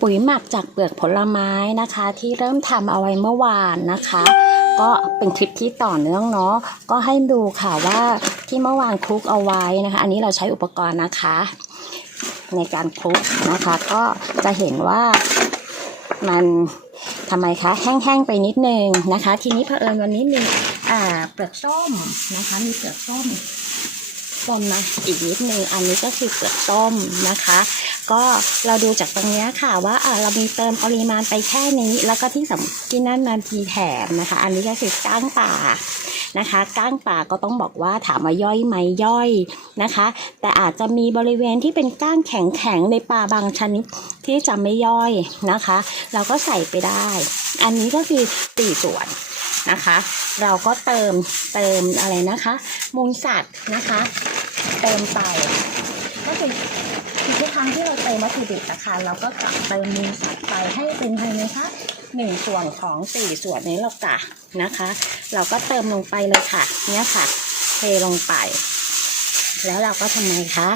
ปุ๋ยหมักจากเปลือกผลไม้นะคะ ที่เริ่มทำเอาไว้เมื่อวานนะคะ ก็เป็นคลิปที่ต่อเนื่องเนาะก็ให้ดูค่ะว่าที่เมื่อวานคลุกเอาไว้นะคะ อันนี้เราใช้อุปกรณ์นะคะ ในการคลุกนะคะ ก็จะเห็นว่ามันทำไมคะแห้งๆไปนิดนึงนะคะ ทีนี้เผอิญวันนี้มีเปลือกส้มนะคะ มีเปลือกส้ม มนะอีกนิดนึงอันนี้ก็คือเปลือกส้มนะคะ ก็เราดูจากตรงนี้ค่ะว่าอ่าเรามีเติมปริมาณไปแค่นี้ แล้วก็ที่สำที่นั่นมันมีแถมนะคะ อันนี้ก็คือก้างป่านะคะก้างป่าก็ต้องบอกว่าถามว่าย่อยไหมย่อยนะคะ แต่อาจจะมีบริเวณที่เป็นก้างแข็งๆในป่าบางชนิดที่จะไม่ย่อยนะคะ เราก็ใส่ไปได้ อันนี้ก็คือตีส่วน นะคะ เราก็เติมเติมอะไรนะคะ มูลสัตว์นะคะ เติมไปก็คือทุกครั้งที่เราเติมวัตถุดิบนะคะเราก็กลับเติมมูลสัตว์ไปให้เป็นภายในคะหนึ่งส่วนของสี่ส่วนนี้เรากะนะคะ เราก็เติมลงไปเลยค่ะ เนี่ยค่ะ เทลงไป แล้วเราก็ทำไมคะ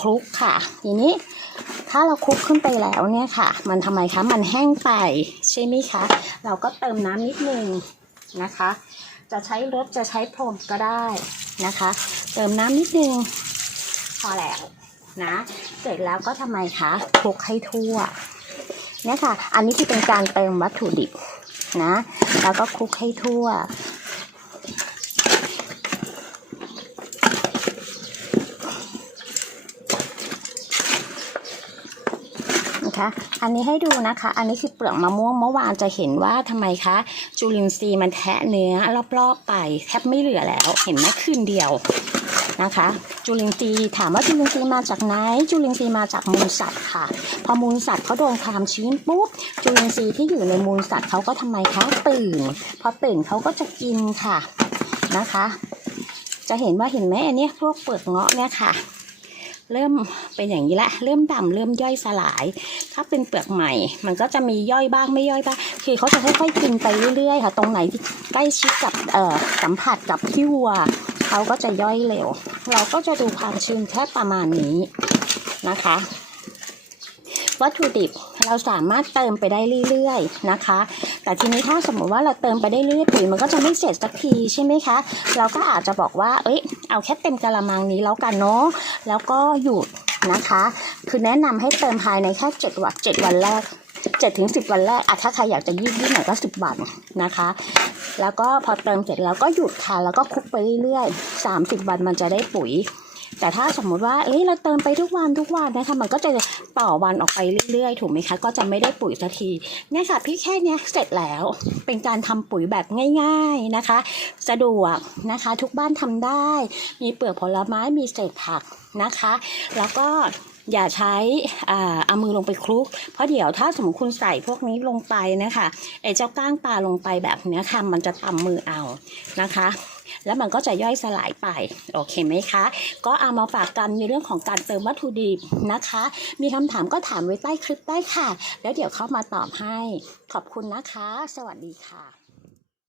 คลุกค่ะ ทีนี้ถ้าเราคลุกขึ้นไปแล้วเนี่ยค่ะ มันทำไมคะ มันแห้งไปใช่ไหมคะ เราก็เติมน้ำนิดนึง นะคะ จะใช้รถจะใช้พรมก็ได้นะคะ เติมน้ำนิดนึงพอแล้วนะ เสร็จแล้วก็ทำไมคะคลุกให้ทั่วเนี่ยค่ะ อันนี้ที่เป็นการเติมวัตถุดิบนะ แล้วก็คลุกให้ทั่ว นะคะ อันนี้ให้ดูนะคะ อันนี้คือเปลือกมะม่วงเมื่อวานจะเห็นว่าทำไมคะ จุลินทรีย์มันแทะเนื้อรอบๆไปแทบไม่เหลือแล้ว เห็นไหมคืนเดียวนะคะ จุลินทรีย์ถามว่าจุลินทรีย์มาจากไหน จุลินทรีย์มาจากมูลสัตว์ค่ะ พอมูลสัตว์เขาโดนความชื้นปุ๊บ จุลินทรีย์ที่อยู่ในมูลสัตว์เขาก็ทำไมคะตื่น พอตื่นเขาก็จะกินค่ะนะคะ จะเห็นว่าเห็นไหมอันนี้พวกเปลือกเงาะเนี่ยค่ะ เริ่มเป็นอย่างนี้ละ เริ่มดำเริ่มย่อยสลาย ถ้าเป็นเปลือกใหม่ มันก็จะมีย่อยบ้างไม่ย่อยบ้าง คือเขาจะค่อยๆกินไปเรื่อยๆค่ะ ตรงไหนที่ใกล้ชิดกับเอ่อสัมผัสกับที่วัวเขาก็จะย่อยเร็ว เราก็จะดูความชื้นแค่ประมาณนี้นะคะ วัตถุดิบเราสามารถเติมไปได้เรื่อยๆนะคะ แต่ทีนี้ถ้าสมมติว่าเราเติมไปได้เรื่อยๆปุ๋ยมันก็จะไม่เสร็จสักทีใช่ไหมคะ เราก็อาจจะบอกว่า เอ้ยเอาแค่เต็มกะละมังนี้แล้วกันเนาะแล้วก็หยุดนะคะ คือแนะนำให้เติมภายในแค่เจ็ดวันเจ็ดวันแรกเจ็ดถึงสิบวันแรกอะถ้าใครอยากจะยืดยืดหน่อยก็สิบวันนะคะ แล้วก็พอเติมเสร็จแล้วก็หยุดค่ะ แล้วก็คลุกไปเรื่อยๆสามสิบวันมันจะได้ปุ๋ย แต่ถ้าสมมุติว่าเอ้ยเราเติมไปทุกวันทุกวันนะคะมันก็จะต่อวันออกไปเรื่อยๆ ถูกไหมคะ ก็จะไม่ได้ปุ๋ยสักทีเนี่ยค่ะพี่แค่เนี้ยเสร็จแล้วเป็นการทำปุ๋ยแบบง่าย ๆนะคะ สะดวกนะคะ ทุกบ้านทำได้ มีเปลือกผลไม้มีเศษผักนะคะ แล้วก็อย่าใช้อ่าเอามือลงไปคลุก เพราะเดี๋ยวถ้าสมมติคุณใส่พวกนี้ลงไปนะคะไอ้เจ้าก้างปลาลงไปแบบเนี้ยค่ะ มันจะตำมือเอานะคะ แล้วมันก็จะย่อยสลายไปโอเคไหมคะ ก็เอามาฝากกันในเรื่องของการเติมวัตถุดิบนะคะ มีคำถามก็ถามไว้ใต้คลิปได้ค่ะ แล้วเดี๋ยวเข้ามาตอบให้ขอบคุณนะคะ สวัสดีค่ะ